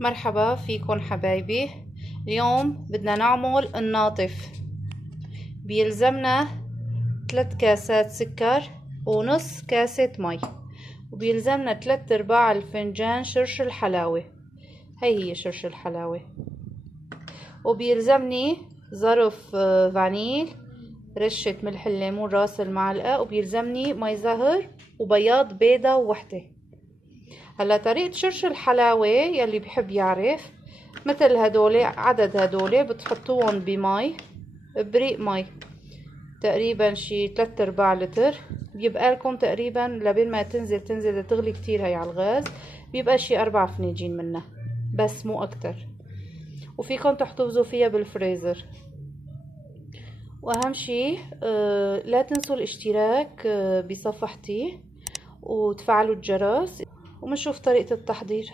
مرحبا فيكن حبايبي. اليوم بدنا نعمل الناطف. بيلزمنا 3 كاسات سكر ونص كاسة مي، وبيلزمنا 3/4 الفنجان شرش الحلاوة. هي شرش الحلاوة. وبيلزمني ظرف فانيل، رشة ملح الليمون راس المعلقة، وبيلزمني مي زهر وبياض بيضة وحدة. هلا طريقة شرش الحلاوة يلي بحب يعرف، مثل هدول عدد هدول بتحطوهم بمي، بريق مي تقريبا شي 3/4 لتر. بيبقى لكم تقريبا لبين ما تنزل تغلي كتير هي على الغاز، بيبقى شي 4 فناجين منها بس مو اكتر. وفيكم تحتفظوا فيها بالفريزر. واهم شي لا تنسوا الاشتراك بصفحتي وتفعلوا الجرس. ومنشوف طريقة التحضير.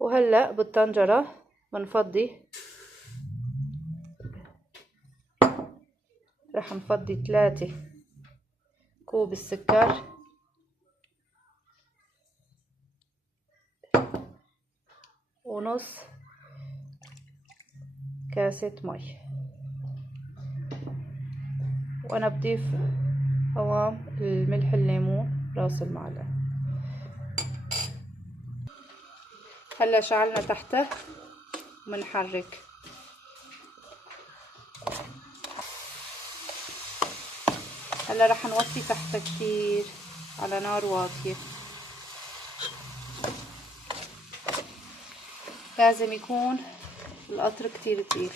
وهلأ بالطنجرة بنفضي، رح نفضي 3 كوب السكر، ونص كاسة مي، وانا بضيف قوام الملح الليمون راس المعلقة. هلا شعلنا تحته ومنحرك. هلا رح نوطي تحته كتير على نار واطية. لازم يكون القطر كتير تقيل.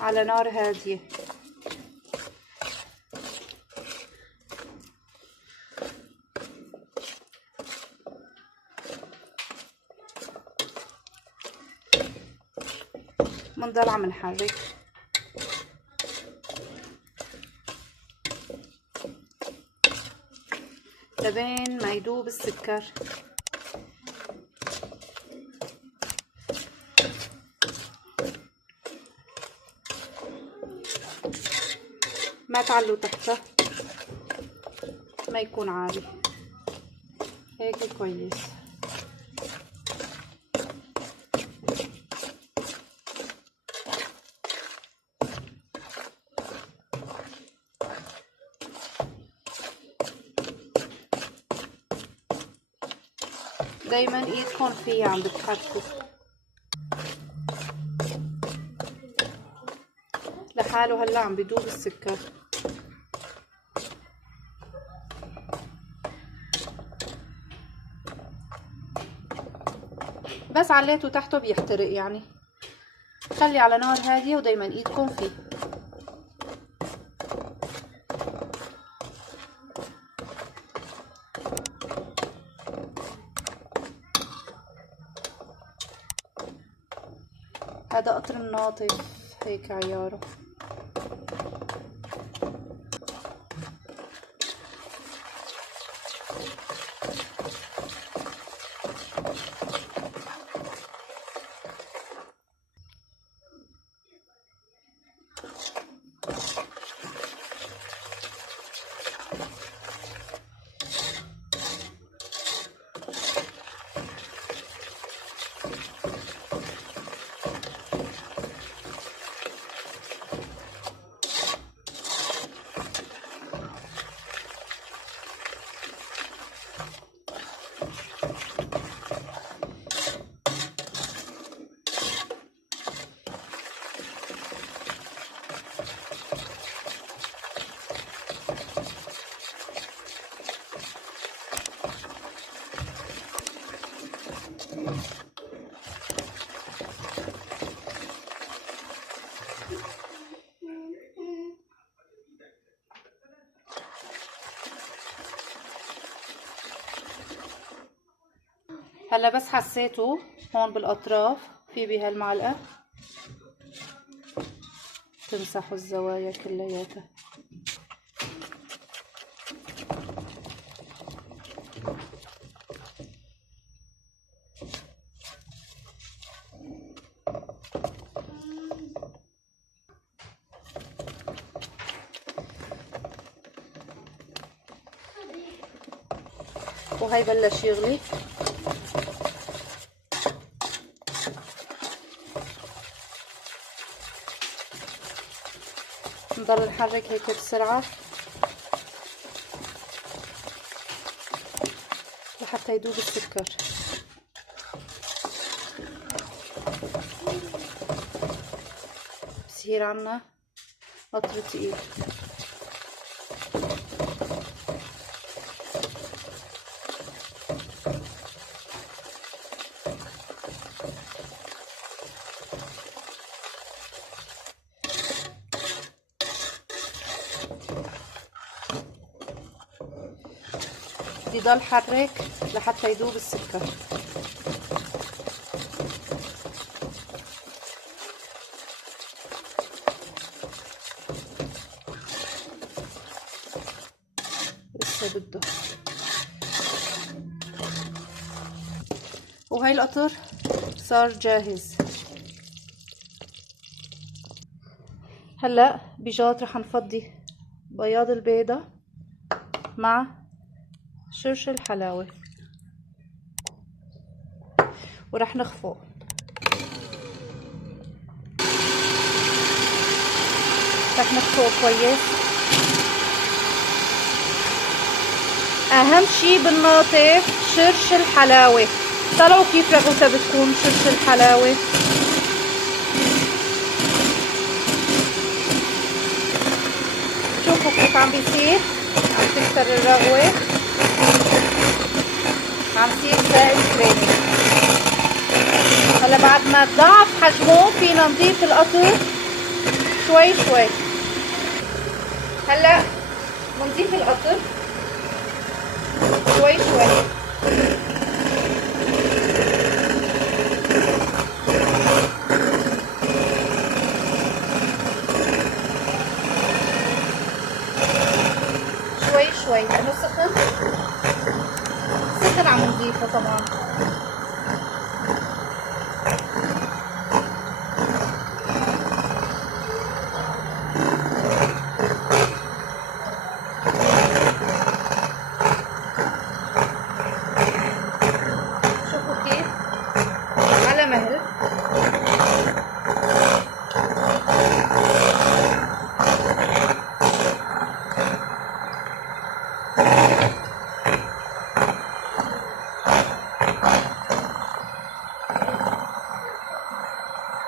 على نار هادية. منضل عم نحرك لبين ما يدوب السكر. ما تعلوا تحته، ما يكون عالي، هيك كويس. دايما ايدكم فيه عم بتحركوا لحاله. هلا عم بدوب السكر. بس عليته تحته بيحترق يعني. خلي على نار هادية ودايما ايدكم فيه. هذا قطر الناطف هيك عياره. هلا بس حسيته هون بالاطراف في بهالمعلقه تمسحوا الزوايا كلياتها. وهي بلش يغلي. نضل نحرك هيك بسرعة لحتى يدوب السكر. بصير عنا قطر تقيل. بدي ضل حرك لحتى يدوب السكر. لسه بده. وهي القطر صار جاهز. هلا بجاط رح نفضي بياض البيضة مع شرش الحلاوة ورح نخفق. رح نخفق كويس. اهم شي بالناطف شرش الحلاوة. طلعوا كيف رغوتها بتكون شرش الحلاوة. شوفوا كيف عم بيصير، عم تكسر الرغوة، عم يصير سائل كريمي. هلا بعد ما ضعف حجمه فينا نضيف القطر شوي شوي. هلا بنضيف القطر شوي شوي. شوي شوي لانه سخن عم نضيفه طبعا. شوفوا كيف على مهل.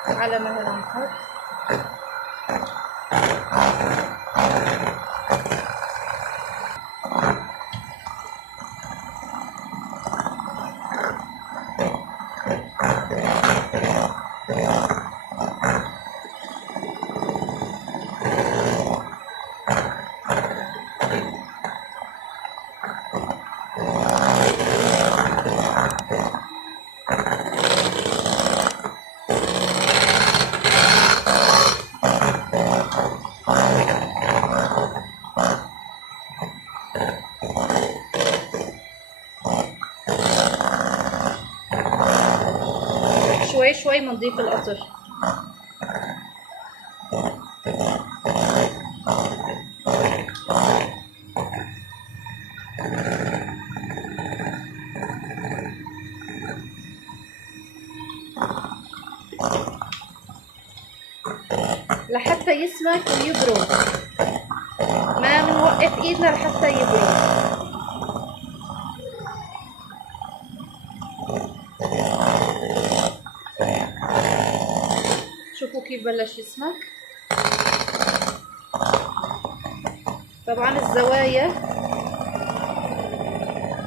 على مهل عم نحط. شوي شوي بنضيف القطر. لحتى يسمك ويبرد. ما بنوقف ايدنا لحتى يبرد. شوفوا كيف بلش يسمك. طبعا الزوايا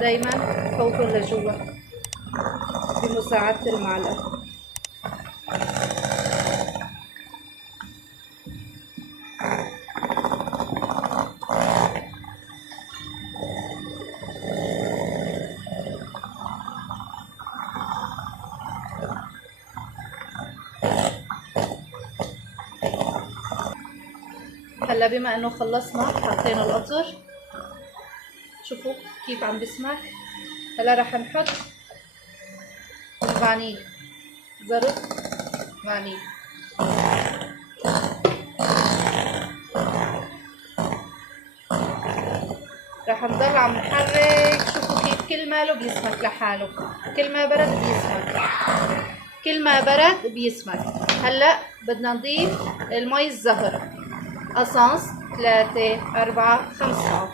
دايما فوتهم لجوا بمساعدة المعلقة. هلا بما انه خلصنا حطينا القطر، شوفوا كيف عم بسمك. هلا رح نحط الفانيل، زرق فانيل. رح نضل عم نحرك. شوفوا كيف كل ما له بيسمك لحاله، كل ما برد بيسمك، كل ما برد بيسمك. هلا بدنا نضيف المي الزهر، قصص 3 4 5 ساعات.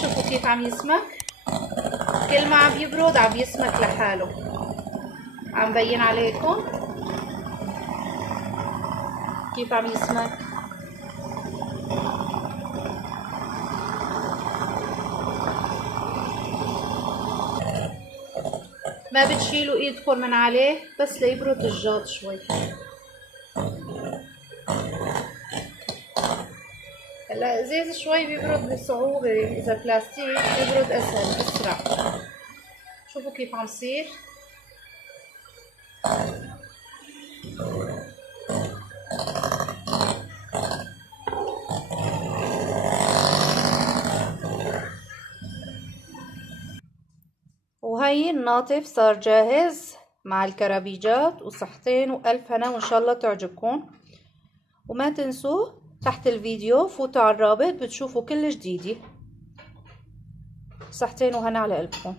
شوفوا كيف عم يسمك، كل ما عم يبرد عم يسمك لحاله. عم بين عليكم كيف عم يسمك. ما بتشيلوا ايدكم من عليه بس ليبرد الجاط شوي. هلا ازاز شوي بيبرد بصعوبة، اذا بلاستيك بيبرد اسهل اسرع. شوفوا كيف عم يصير. وهي الناطف صار جاهز مع الكرابيجات، وصحتين وألف هنا، وإن شاء الله تعجبكم. وما تنسوا تحت الفيديو فوتوا على الرابط بتشوفوا كل جديدي. صحتين وهنا على قلبكم.